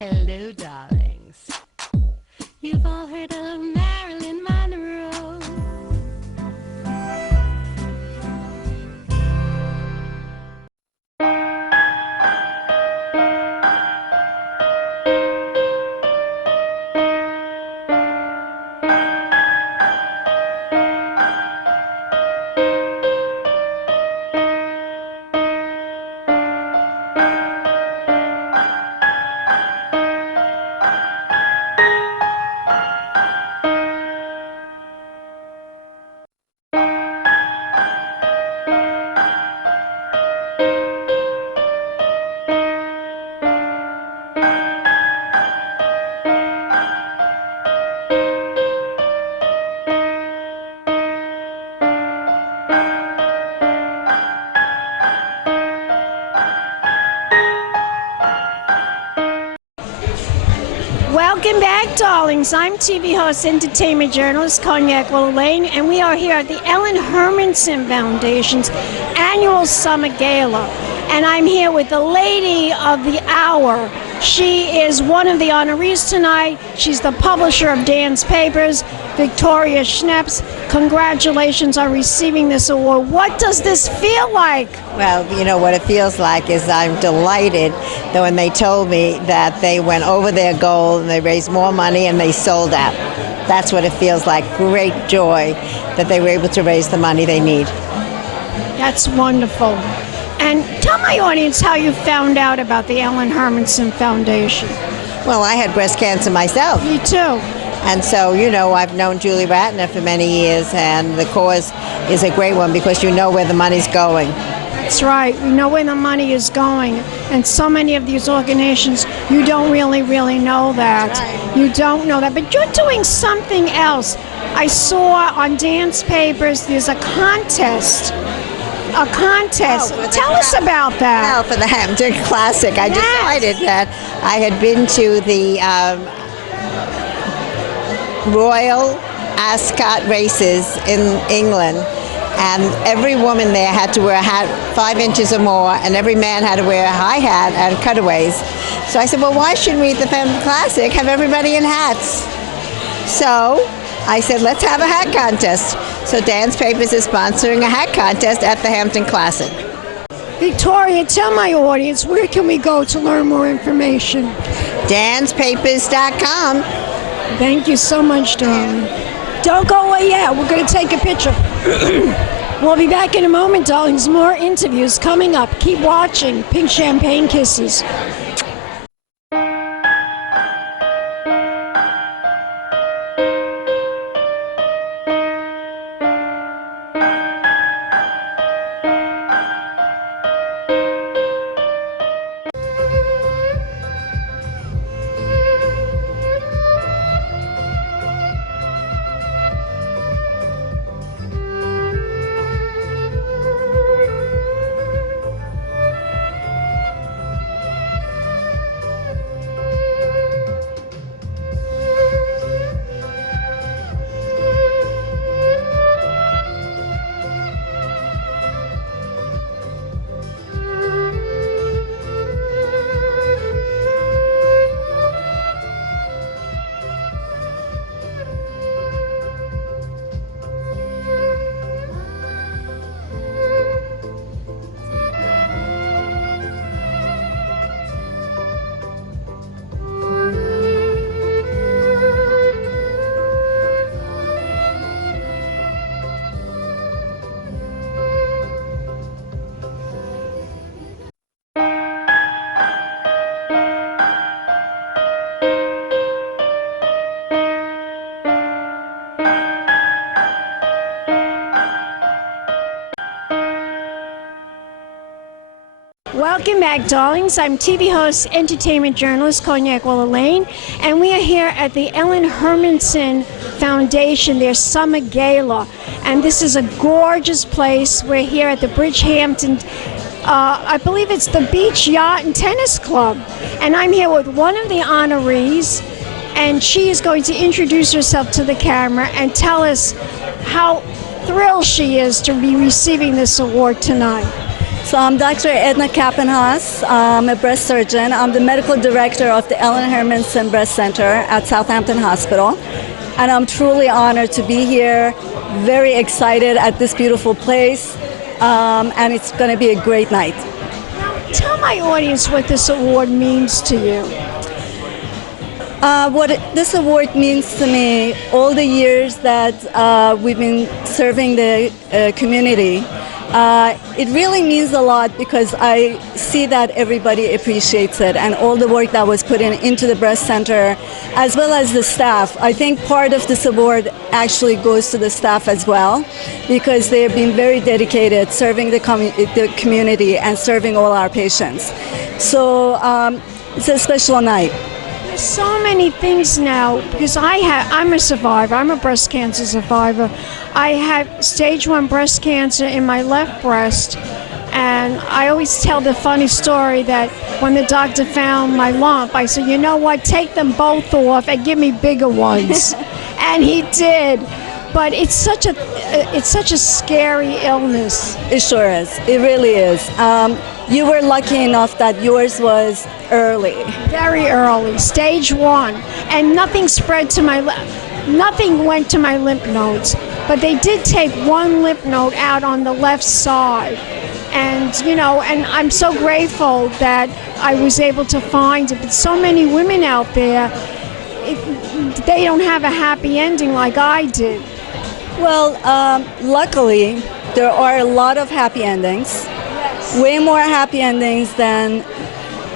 Hello, darlings. You've all heard of Marilyn Monroe. Welcome back, darlings. I'm TV host, entertainment journalist, Cognac, Wellerlane, and we are here at the Ellen Hermanson Foundation's annual Summer Gala. And I'm here with the lady of the hour. She is one of the honorees tonight. She's the publisher of Dance Papers, Victoria Schneps. Congratulations on receiving this award. What does this feel like? Well, you know, what it feels like is I'm delighted that when they told me that they went over their goal and they raised more money and they sold out. That's what it feels like. Great joy that they were able to raise the money they need. That's wonderful. And tell my audience how you found out about the Ellen Hermanson Foundation. Well, I had breast cancer myself. Me too. And so, you know, I've known Julie Ratner for many years, and the cause is a great one because you know where the money's going. That's right. We know where the money is going. And so many of these organizations, you don't really know that. Right. You don't know that. But you're doing something else. I saw on Dance Papers there's a contest. A contest. Oh, Tell us about that. Well, for the Hampton Classic, I decided that I had been to the Royal Ascot races in England, and every woman there had to wear a hat 5 inches or more, and every man had to wear a high hat and cutaways. So I said, well, why shouldn't we at the Hampton Classic have everybody in hats? So I said, let's have a hat contest. So Dance Papers is sponsoring a hat contest at the Hampton Classic. Victoria, tell my audience, where can we go to learn more information? DancePapers.com. Thank you so much, darling. Don't go away yet. We're going to take a picture. We'll be back in a moment, darlings. More interviews coming up. Keep watching. Pink Champagne Kisses. Welcome back, darlings. I'm TV host, entertainment journalist, Cognac Wellerlane, and we are here at the Ellen Hermanson Foundation, their Summer Gala. And this is a gorgeous place. We're here at the Bridgehampton, I believe it's the Beach Yacht and Tennis Club. And I'm here with one of the honorees, and she is going to introduce herself to the camera and tell us how thrilled she is to be receiving this award tonight. So I'm Dr. Edna Kappenhaus. I'm a breast surgeon. I'm the medical director of the Ellen Hermanson Breast Center at Southampton Hospital. And I'm truly honored to be here, very excited at this beautiful place, and it's going to be a great night. Tell my audience what this award means to you. This award means to me, all the years that we've been serving the community, it really means a lot because I see that everybody appreciates it and all the work that was put into the breast center, as well as the staff. I think part of this award actually goes to the staff as well, because they have been very dedicated serving the community and serving all our patients. So it's a special night. There's so many things now, because I'm a survivor. I'm a breast cancer survivor. I had stage 1 breast cancer in my left breast, and I always tell the funny story that when the doctor found my lump, I said, you know what, take them both off and give me bigger ones. And he did. But it's such a scary illness. It sure is. It really is. You were lucky enough that yours was early. Very early, stage 1, and nothing spread to nothing went to my lymph nodes, but they did take one lymph node out on the left side, and and I'm so grateful that I was able to find it. But so many women out there, they don't have a happy ending like I did. Well, luckily, there are a lot of happy endings. Yes. Way more happy endings than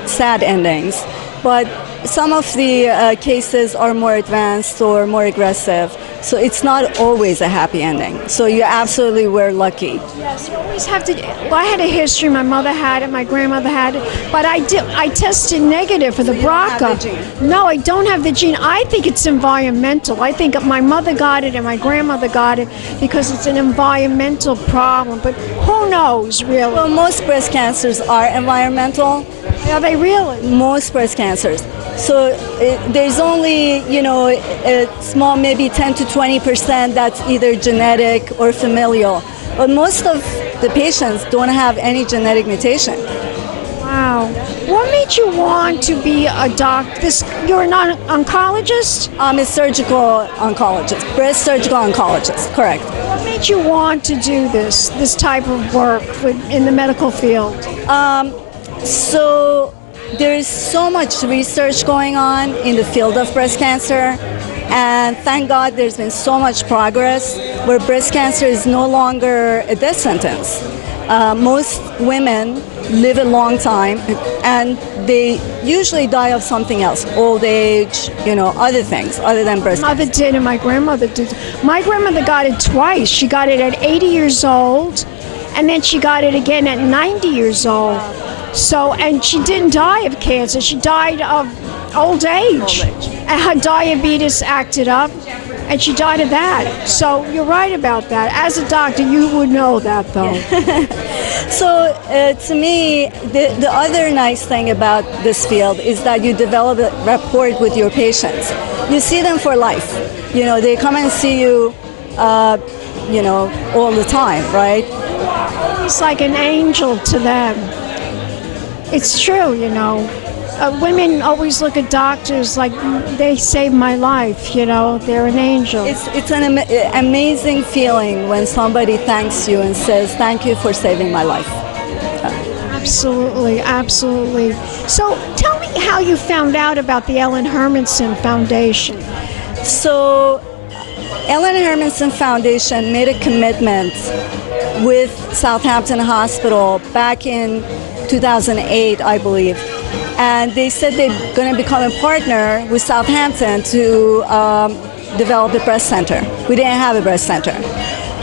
sad endings. But some of the cases are more advanced or more aggressive. So it's not always a happy ending. So you absolutely were lucky. Yes, you always have to. Well, I had a history. My mother had it. My grandmother had it. But I tested negative for the BRCA. No, I don't have the gene. I think it's environmental. I think my mother got it and my grandmother got it because it's an environmental problem. But who knows, really? Well, most breast cancers are environmental. Are they really? Most breast cancers. So there's only, a small, maybe 10 to 20% that's either genetic or familial. But most of the patients don't have any genetic mutation. Wow. What made you want to be a doctor? You're an oncologist? I'm a surgical oncologist, breast surgical oncologist, correct. What made you want to do this type of work in the medical field? So there is so much research going on in the field of breast cancer, and thank God there's been so much progress where breast cancer is no longer a death sentence. Most women live a long time, and they usually die of something else, old age, other things other than breast cancer. My mother did, and my grandmother did. My grandmother got it twice. She got it at 80 years old, and then she got it again at 90 years old. So, and she didn't die of cancer. She died of old age. And her diabetes acted up, and she died of that. So you're right about that. As a doctor, you would know that, though. So to me, the other nice thing about this field is that you develop a rapport with your patients. You see them for life. They come and see you, all the time, right? It's like an angel to them. It's true, women always look at doctors like they saved my life, they're an angel. It's an amazing feeling when somebody thanks you and says, thank you for saving my life. Absolutely, absolutely. So tell me how you found out about the Ellen Hermanson Foundation. So Ellen Hermanson Foundation made a commitment with Southampton Hospital back in 2008, I believe. And they said they're going to become a partner with Southampton to develop a breast center. We didn't have a breast center.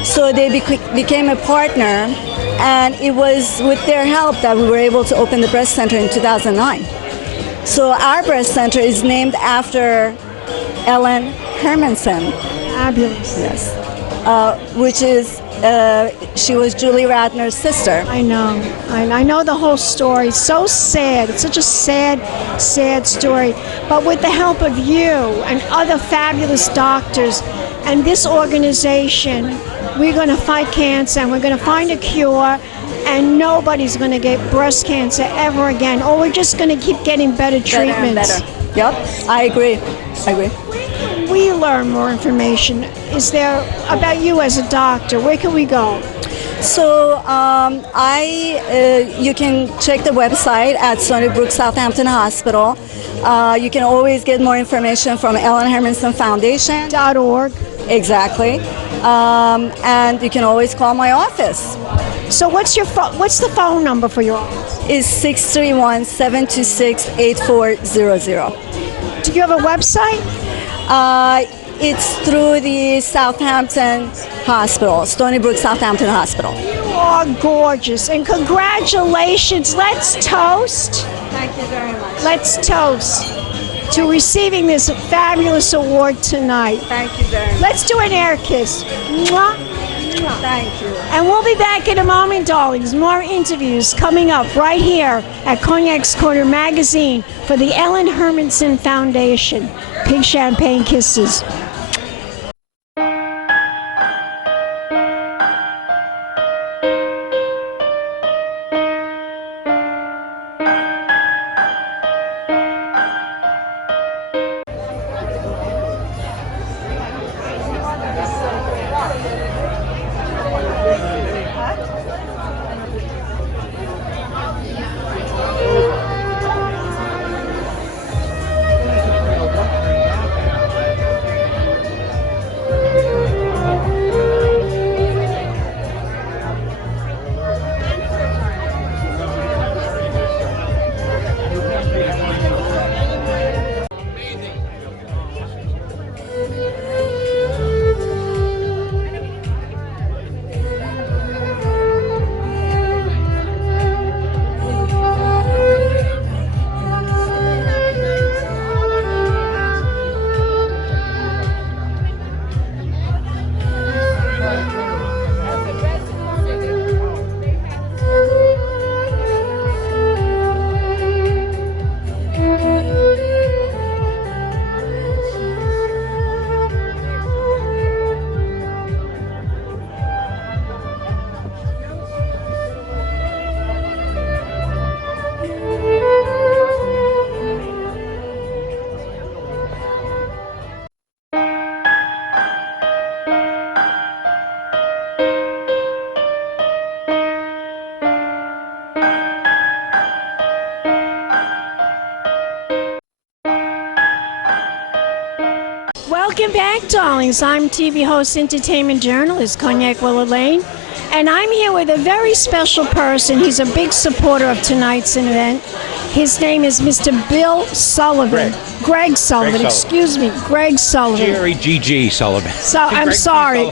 So they became a partner, and it was with their help that we were able to open the breast center in 2009. So our breast center is named after Ellen Hermanson. Fabulous. Yes. Which is she was Julie Ratner's sister. I know the whole story. So sad. It's such a sad story. But with the help of you and other fabulous doctors and this organization, we're going to fight cancer and we're going to find a cure. and nobody's going to get breast cancer ever again, or we're just going to keep getting better treatments. Better. Yep, I agree. We learn more information. Is there about you as a doctor? Where can we go? So you can check the website at Stony Brook Southampton Hospital. You can always get more information from Ellen Hermanson Foundation. .org. Exactly. And you can always call my office. So what's the phone number for your office? It's 631-726-8400. Do you have a website? It's through the Southampton Hospital, Stony Brook Southampton Hospital. You are gorgeous, and congratulations. Let's toast. Thank you very much. Let's toast to receiving this fabulous award tonight. Thank you very much. Let's do an air kiss. Mwah. Thank you. And we'll be back in a moment, darlings. More interviews coming up right here at Cognac's Corner Magazine for the Ellen Hermanson Foundation. Pink champagne kisses. Welcome back, darlings. I'm TV host, entertainment journalist, Cognac Wellerlane, and I'm here with a very special person. He's a big supporter of tonight's event. His name is Mr. Bill Sullivan. Greg Sullivan, excuse me, Greg Sullivan. G-R-E-G-G Sullivan. So, I'm sorry.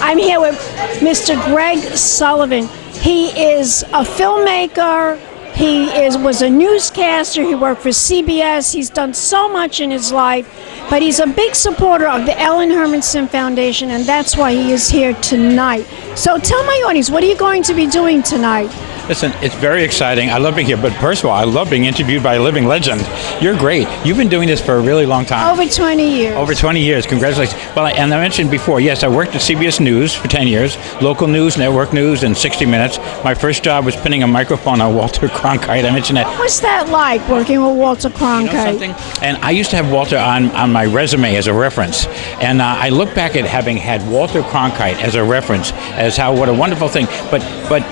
I'm here with Mr. Greg Sullivan. He is a filmmaker. He was a newscaster. He worked for CBS. He's done so much in his life, but he's a big supporter of the Ellen Hermanson Foundation, and that's why he is here tonight. So tell my audience, what are you going to be doing tonight? Listen, it's very exciting. I love being here, but first of all, I love being interviewed by a living legend. You're great. You've been doing this for a really long time. Over 20 years. Over 20 years. Congratulations. Well, and I mentioned before, yes, I worked at CBS News for 10 years, local news, network news, and 60 Minutes. My first job was pinning a microphone on Walter Cronkite. I mentioned that. What was that like, working with Walter Cronkite? You know something? And I used to have Walter on my resume as a reference. And I look back at having had Walter Cronkite as a reference, as what a wonderful thing. But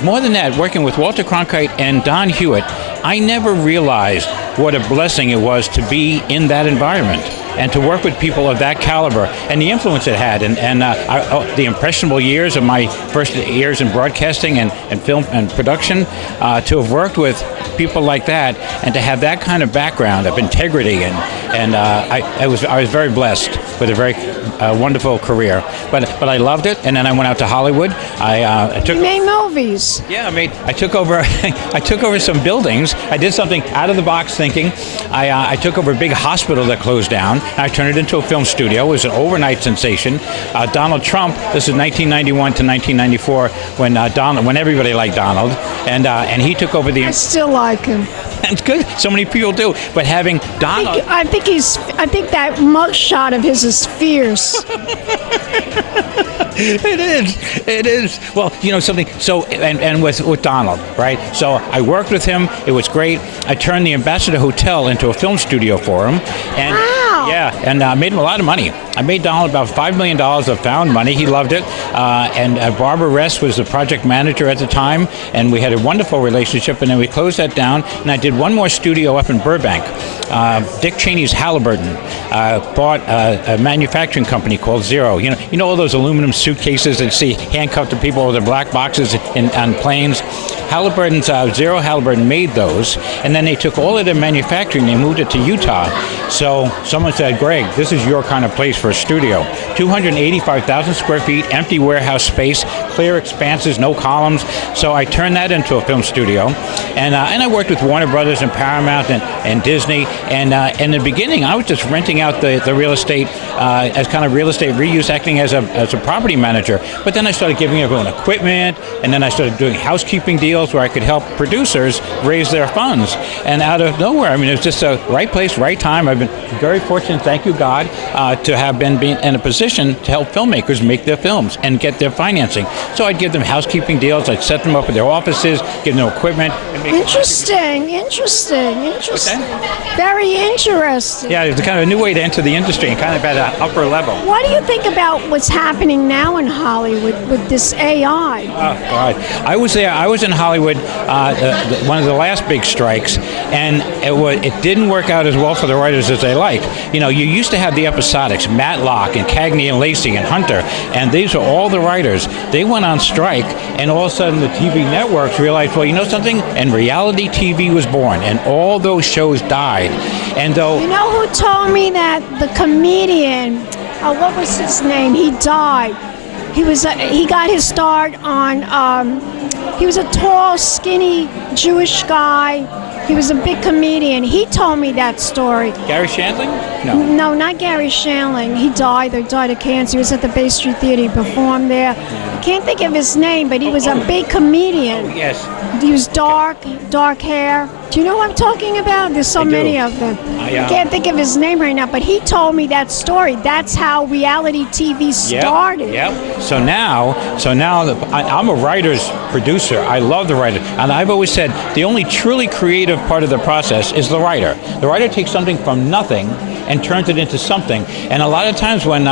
more than that, working with Walter Cronkite and Don Hewitt, I never realized what a blessing it was to be in that environment and to work with people of that caliber and the influence it had and the impressionable years of my first years in broadcasting and film and production, to have worked with people like that and to have that kind of background of integrity and I was very blessed with a very wonderful career, but I loved it. And then I went out to Hollywood. You made movies. Yeah, I took over some buildings. I did something out of the box thinking. I took over a big hospital that closed down. I turned it into a film studio. It was an overnight sensation. Donald Trump. This is 1991 to 1994 when everybody liked Donald, and he took over the. I still like him. It's good. So many people do. But having Donald... I think that mugshot of his is fierce. It is. Well, something. So, and with Donald, right? So I worked with him. It was great. I turned the Ambassador Hotel into a film studio for him. And wow. Yeah, and I made him a lot of money. I made Donald about $5 million of found money. He loved it. And Barbara Rest was the project manager at the time, and we had a wonderful relationship. And then we closed that down, and I did one more studio up in Burbank. Dick Cheney's Halliburton bought a manufacturing company called Zero. You know all those aluminum suitcases that you see handcuffed to people with their black boxes on planes? Zero Halliburton made those, and then they took all of their manufacturing, they moved it to Utah. So someone said, Greg, this is your kind of place for a studio. 285,000 square feet, empty warehouse space, clear expanses, no columns. So I turned that into a film studio. And I worked with Warner Brothers and Paramount and Disney. And in the beginning, I was just renting out the real estate as kind of real estate reuse, acting as a property manager. But then I started giving everyone equipment, and then I started doing housekeeping deals where I could help producers raise their funds. And out of nowhere, I mean, it was just a right place, right time. I've been very fortunate, thank you God, to have been in a position to help filmmakers make their films and get their financing. So I'd give them housekeeping deals, I'd set them up with their offices, give them equipment. Interesting. Very interesting. Yeah, it's kind of a new way to enter the industry and kind of at an upper level. What do you think about what's happening now in Hollywood with this AI? Oh, God. I was there. I was in Hollywood, one of the last big strikes, and it didn't work out as well for the writers as they liked. You used to have the episodics, Matlock and Cagney and Lacey and Hunter, and these are all the writers. They went on strike, and all of a sudden the TV networks realized, well, you know something? And reality TV was born, and all those shows died. And though... You know who told me that? The comedian, what was his name? He died. He got his start on, he was a tall, skinny Jewish guy. He was a big comedian. He told me that story. Gary Shandling? No, not Gary Shandling. He died of cancer. He was at the Bay Street Theater. He performed there. I can't think of his name, but he was a big comedian. Oh, yes. He was dark hair. Do you know what I'm talking about? There's so many of them. I can't think of his name right now, but he told me that story. That's how reality TV started. Yep. So now I'm a writer's producer. I love the writer. And I've always said the only truly creative part of the process is the writer. The writer takes something from nothing and turns it into something. And a lot of times when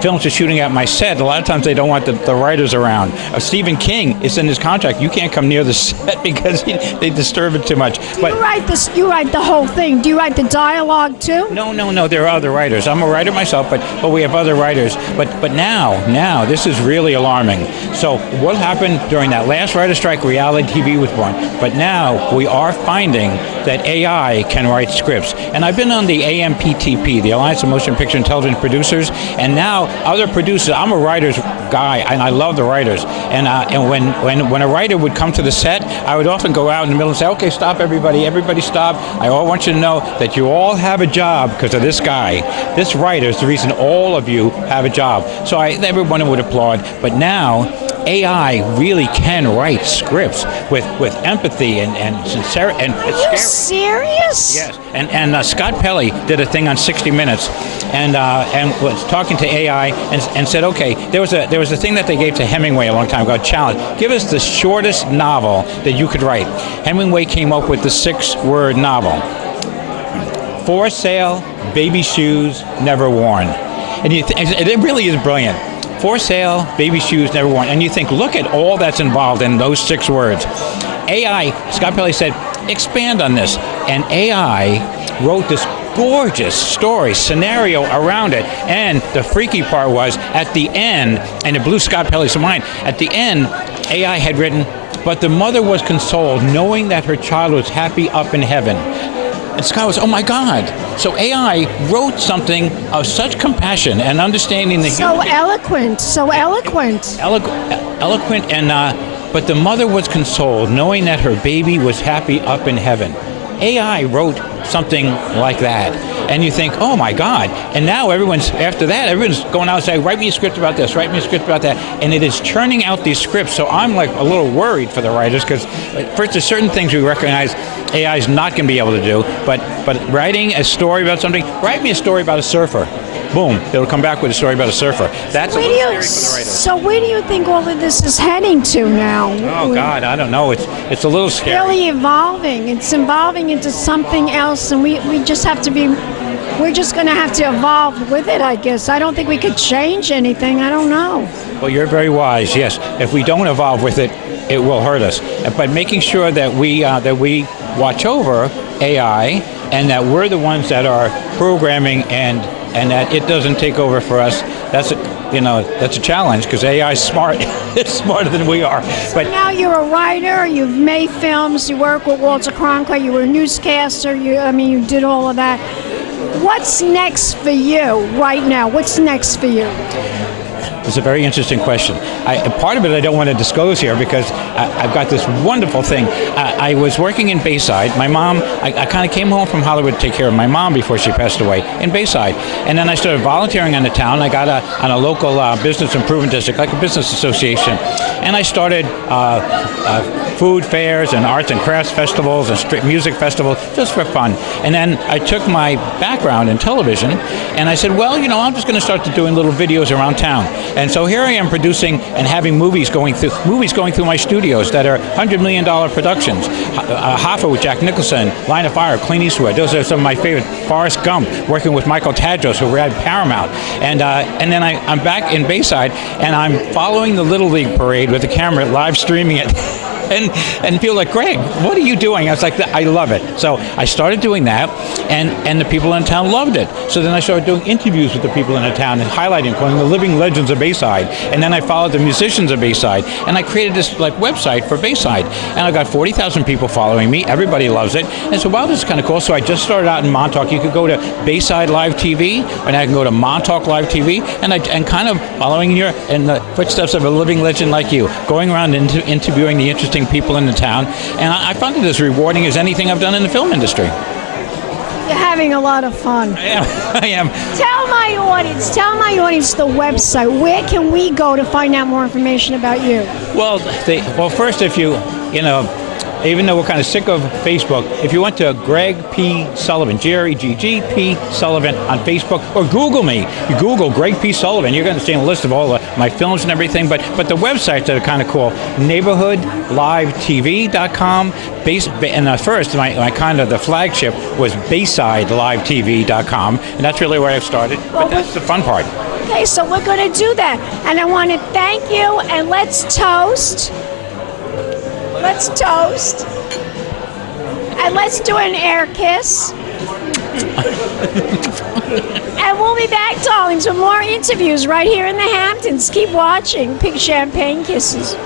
films are shooting at my set, a lot of times they don't want the writers around. Stephen King is in his contract. You can't come near the set because they disturb it too much. You write the whole thing. Do you write the dialogue too? No. There are other writers. I'm a writer myself, but we have other writers. But now this is really alarming. So what happened during that last writer strike? Reality TV was born. But now we are finding that AI can write scripts. And I've been on the AMPTP, the Alliance of Motion Picture and Television Producers, and now other producers. I'm a writer's guy, and I love the writers. And when a writer would come to the set, I would often go out in the middle and say, okay, stop everybody stop. I all want you to know that you all have a job because of this guy. This writer is the reason all of you have a job. So everyone would applaud. But now AI really can write scripts with empathy and sincerity. And it's Are you serious? Yes. And Scott Pelley did a thing on 60 Minutes and was talking to AI and said, okay, there was a thing that they gave to Hemingway a long time ago, challenge. Give us the shortest novel that you could write. Hemingway came up with the 6-word novel. For sale, baby shoes, never worn. And it really is brilliant. For sale, baby shoes, never worn. And you think, look at all that's involved in those 6 words. AI, Scott Pelley said, expand on this. And AI wrote this gorgeous story, scenario around it. And the freaky part was, at the end, and it blew Scott Pelley's mind, at the end, AI had written, but the mother was consoled knowing that her child was happy up in heaven. And Scott was, oh my God. So AI wrote something of such compassion and understanding the human. Eloquent. Eloquent, and but the mother was consoled knowing that her baby was happy up in heaven. AI wrote something like that. and you think, oh my God. And now everyone's going out and saying, write me a script about this, write me a script about that. And it is churning out these scripts. So I'm like a little worried for the writers, because first there's certain things we recognize AI is not going to be able to do, but writing a story about something, write me a story about a surfer. Boom, it'll come back with a story about a surfer. That's a little scary for the writers. So where do you think all of this is heading to now? Oh God, I don't know. It's a little scary. Really evolving. It's evolving into something else, and we just have to be. We're just going to have to evolve with it, I guess. I don't think we could change anything. I don't know. Well, you're very wise. Yes, if we don't evolve with it, it will hurt us. But making sure that we watch over AI, and that we're the ones that are programming, and that it doesn't take over for us. That's a challenge, because AI is smart. It's smarter than we are. But now you're a writer. You've made films. You work with Walter Cronkite. You were a newscaster. You did all of that. What's next for you right now? What's next for you? It's a very interesting question. Part of it I don't want to disclose here, because I've got this wonderful thing. I was working in Bayside. My mom, I kind of came home from Hollywood to take care of my mom before she passed away in Bayside. And then I started volunteering on the town. I got on a local business improvement district, like a business association. And I started food fairs and arts and crafts festivals and street music festivals, just for fun. And then I took my background in television, and I said, well, I'm just going to start doing little videos around town. And so here I am producing and having movies going through my studios that are $100 million productions. Hoffa with Jack Nicholson, Line of Fire, Clint Eastwood. Those are some of my favorite. Forrest Gump, working with Michael Tadros, who ran Paramount. And then I'm back in Bayside, and I'm following the Little League parade with the camera, live streaming it. And people are like, Greg, what are you doing? I was like, I love it. So I started doing that, and the people in town loved it. So then I started doing interviews with the people in the town and highlighting, calling the living legends of Bayside. And then I followed the musicians of Bayside, and I created this website for Bayside. And I got 40,000 people following me. Everybody loves it. And so, wow, this is kind of cool. So I just started out in Montauk. You could go to Bayside Live TV, and I can go to Montauk Live TV, and kind of following in the footsteps of a living legend like you, going around and interviewing the interesting people in the town, and I found it as rewarding as anything I've done in the film industry. You're having a lot of fun. I am. Tell my audience the website. Where can we go to find out more information about you? Well, first, if you even though we're kind of sick of Facebook, if you went to Greg P. Sullivan, G-R-E-G-G-P. Sullivan on Facebook, or Google me. You Google Greg P. Sullivan, you're going to see a list of all my films and everything, but the websites that are kind of cool, neighborhoodlivetv.com, and first, the flagship was BaysideLiveTV.com, and that's really where I've started, but that's the fun part. Okay, so we're going to do that, and I want to thank you, and let's toast. Let's toast. And let's do an air kiss. And we'll be back, darlings, with more interviews right here in the Hamptons. Keep watching Pink Champagne Kisses.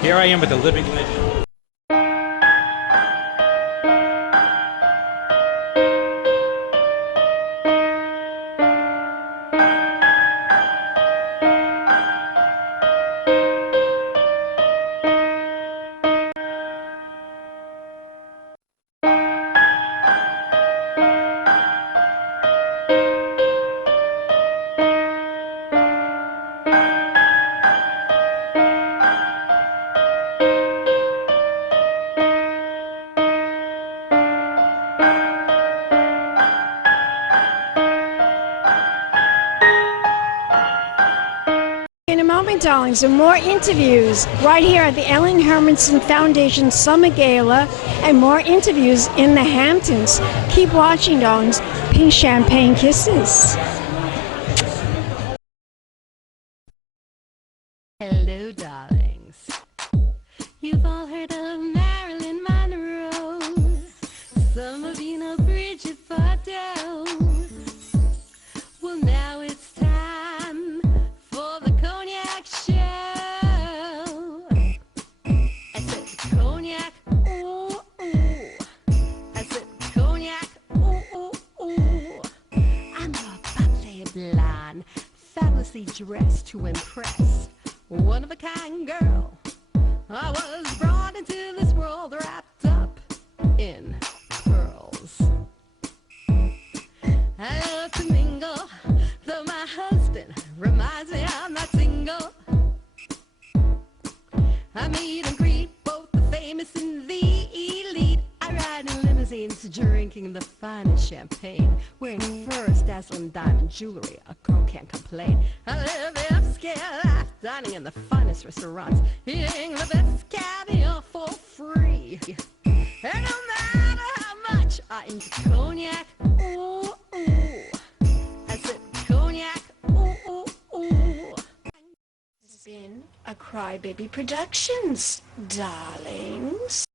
Here I am with the living legend. Darlings, and more interviews right here at the Ellen Hermanson Foundation Summer Gala, and more interviews in the Hamptons. Keep watching, darlings. Pink Champagne Kisses. Hello, darlings. You've all heard of Marilyn Monroe. Some of you know Bridget Bardot. Well, now it's time for the Cognac show. I said Cognac, ooh, ooh. I said Cognac, ooh, ooh, ooh. I'm a bubbly blonde, fabulously dressed to impress. One of a kind girl. I was brought into this world wrapped up in pearls. I champagne, wearing furs, dazzling diamond jewelry. A girl can't complain. I live upscale life, dining in the finest restaurants, eating the best caviar for free. And no matter how much I enjoy cognac, ooh, ooh, I said cognac, ooh, ooh, ooh. This has been a Crybaby Productions, darlings.